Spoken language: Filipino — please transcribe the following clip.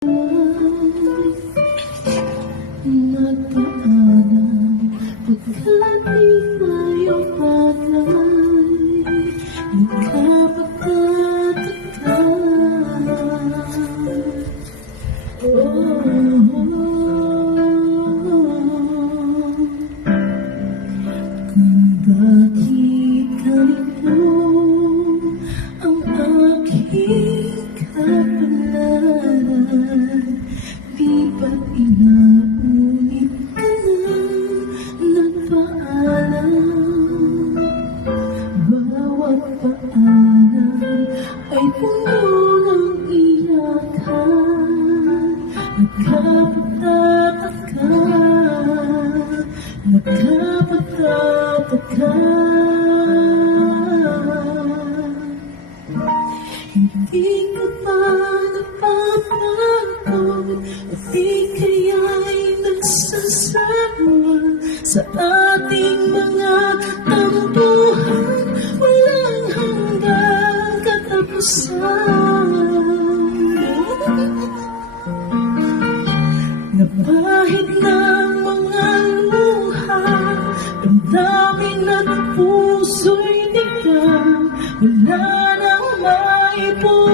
Nagpaalam pagkat di tayo patay, nagkapagtataka. Kung bakit ganito ang aking kapalaran, di ba't inaulit ka na nagpaalam? Bawat paalam ay puno ng iyakan. Nagkapagtataka, nagkapagtataka. Hindi ka pa napapagod, o di kaya'y nagsasama sa ating mga tampuhan, walang hanggang katapusan. Napahid ng mga luha, damdamin at puso'y tigang, wala nang maipon.